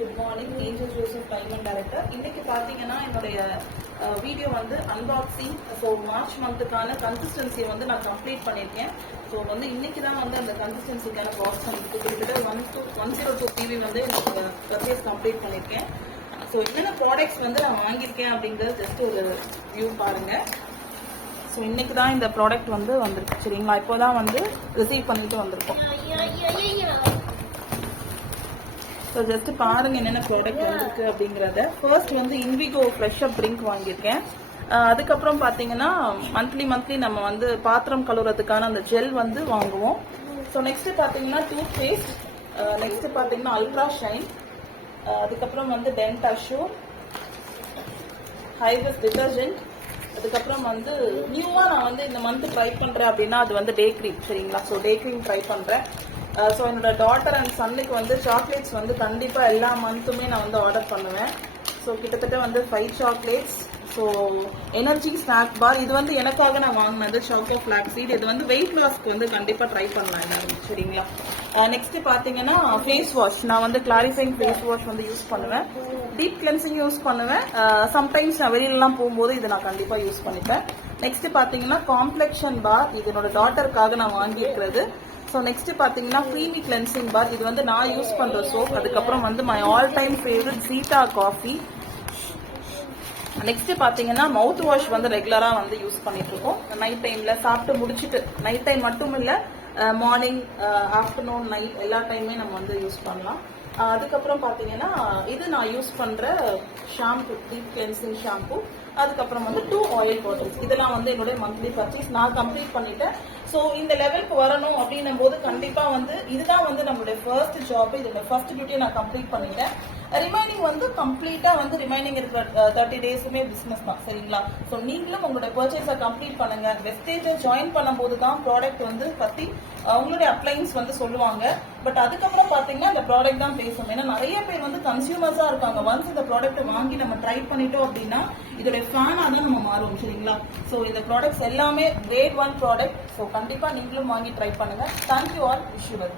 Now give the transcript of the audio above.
Good morning, angel Joseph diamond director. இன்னைக்கு பார்த்தீங்கன்னா என்னுடைய வீடியோ வந்து அன்பாக்சிங். ஸோ மார்ச் மந்த்துக்கான கன்சிஸ்டன்சியை வந்து நான் கம்ப்ளீட் பண்ணியிருக்கேன். ஸோ வந்து இன்னைக்கு தான் வந்து அந்த கன்சிஸ்டன்சிக்கான ப்ராசஸ் பண்ணிட்டு கிட்டத்தட்ட 102 PV வந்து எனக்கு பர்ச்சேஸ் கம்ப்ளீட் பண்ணியிருக்கேன். ஸோ என்னென்ன ப்ராடக்ட்ஸ் வந்து நான் வாங்கியிருக்கேன் அப்படிங்கிறது ஜஸ்ட் ஒரு வியூ பாருங்க. ஸோ இன்னைக்கு தான் இந்த ப்ராடக்ட் வந்து வந்திருக்கு சரிங்களா. இப்போ தான் வந்து ரிசீவ் பண்ணிட்டு வந்திருக்கோம். ஸோ ஜஸ்ட் பாருங்க என்னென்ன ப்ராடக்ட் வந்திருக்கு அப்படிங்கிறத. ஃபர்ஸ்ட் வந்து இன்விகோ ஃப்ரெஷ் அப் ட்ரிங்க் வாங்கியிருக்கேன். அதுக்கப்புறம் பார்த்தீங்கன்னா மந்த்லி நம்ம வந்து பாத்திரம் கழுவுறதுக்கான அந்த ஜெல் வந்து வாங்குவோம். ஸோ நெக்ஸ்ட் பார்த்தீங்கன்னா டூத் பேஸ்ட், நெக்ஸ்ட் பார்த்தீங்கன்னா அல்ட்ரா ஷைன், அதுக்கப்புறம் வந்து டென்டாஷூர், ஹைவஸ் டிட்டர்ஜென்ட், அதுக்கப்புறம் வந்து நியூவா நான் வந்து இந்த மந்த் ட்ரை பண்றேன் அப்படின்னா அது வந்து டே க்ரீம் சரிங்களா. ஸோ டே க்ரீம் ட்ரை பண்றேன். ஸோ என்னோட டாட்டர் அண்ட் சன்னுக்கு வந்து சாக்லேட்ஸ் வந்து கண்டிப்பா எல்லா மந்த்துமே நான் வந்து ஆர்டர் பண்ணுவேன். ஸோ கிட்டத்தட்ட வந்து 5 சாக்லேட்ஸ். ஸோ எனர்ஜி ஸ்நாக் பார், இது வந்து எனக்காக நான் வாங்கினது சாக்கோ ஃபிளாக் சீட். இது வந்து வெயிட் லாஸ்க்கு வந்து கண்டிப்பா ட்ரை பண்ணலாம் எல்லாரும் சரிங்களா. நெக்ஸ்ட் பாத்தீங்கன்னா ஃபேஸ் வாஷ், நான் வந்து கிளாரிஃபைங் ஃபேஸ் வாஷ் வந்து யூஸ் பண்ணுவேன். டீப் கிளென்சிங் யூஸ் பண்ணுவேன். சம்டைம்ஸ் நான் வெளியிலலாம் போகும்போது இதை நான் கண்டிப்பா யூஸ் பண்ணிப்பேன். நெக்ஸ்ட் பாத்தீங்கன்னா காம்ப்ளெக்ஷன் பார், இது என்னோட டாட்டருக்காக நான் வாங்கியிருக்கிறது. ஸோ நெக்ஸ்ட் பார்த்தீங்கன்னா க்ரீமி கிளென்சிங் பார், இது வந்து நான் யூஸ் பண்ணுற சோப். அதுக்கப்புறம் வந்து my all time favourite cheetah coffee. Next பார்த்தீங்கன்னா மவுத் வாஷ் வந்து ரெகுலராக வந்து யூஸ் பண்ணிட்டு இருக்கோம். நைட் டைம்ல சாப்பிட்டு முடிச்சுட்டு, நைட் டைம் மட்டும் இல்லை மார்னிங் ஆஃப்டர்நூன் நைட் எல்லா டைமே நம்ம வந்து யூஸ் பண்ணலாம். அதுக்கப்புறம் பார்த்தீங்கன்னா இது நான் யூஸ் பண்ற ஷாம்பு, டீப் கிளென்சிங் ஷாம்பு. அதுக்கப்புறம் வந்து 2 ஆயில் பாட்டில்ஸ். இதெல்லாம் வந்து என்னுடைய மந்த்லி பர்ச்சேஸ் நான் கம்ப்ளீட் பண்ணிட்டேன். ஸோ இந்த லெவலுக்கு வரணும் அப்படின்னும் போது கண்டிப்பா வந்து இதுதான் வந்து நம்மளுடைய ஃபர்ஸ்ட் ஜாப். இதோட ஃபர்ஸ்ட் டியூட்டியை நான் கம்ப்ளீட் பண்ணிட்டேன். ரிமைனிங் வந்து கம்ப்ளீட்டா வந்து ரிமைனிங் இருக்கிற 30 டேஸுமே பிசினஸ் தான் சரிங்களா. ஸோ நீங்களும் உங்களுடைய பர்ச்சேஸை கம்ப்ளீட் பண்ணுங்க. வெஸ்டேஜை ஜாயின் பண்ணும்போது தான் ப்ராடக்ட் வந்து பத்தி அவங்களுடைய அப்ளைன்ஸ் வந்து சொல்லுவாங்க. பட் அதுக்கப்புறம் பாத்தீங்கன்னா இந்த ப்ராடக்ட் தான் பேசணும். ஏன்னா நிறைய பேர் வந்து கன்சியூமர்ஸா இருக்காங்க. ஒன்ஸ் இந்த ப்ராடக்ட் வாங்கி நம்ம ட்ரை பண்ணிட்டோம் அப்படின்னா இதோட ஃபேனா தான் நம்ம மாறுவோம் சரிங்களா. ஸோ இந்த ப்ராடக்ட்ஸ் எல்லாமே கிரேட் 1 ப்ராடக்ட். ஸோ கண்டிப்பா நீங்களும் வாங்கி ட்ரை பண்ணுங்க. Thank you all, wish you well.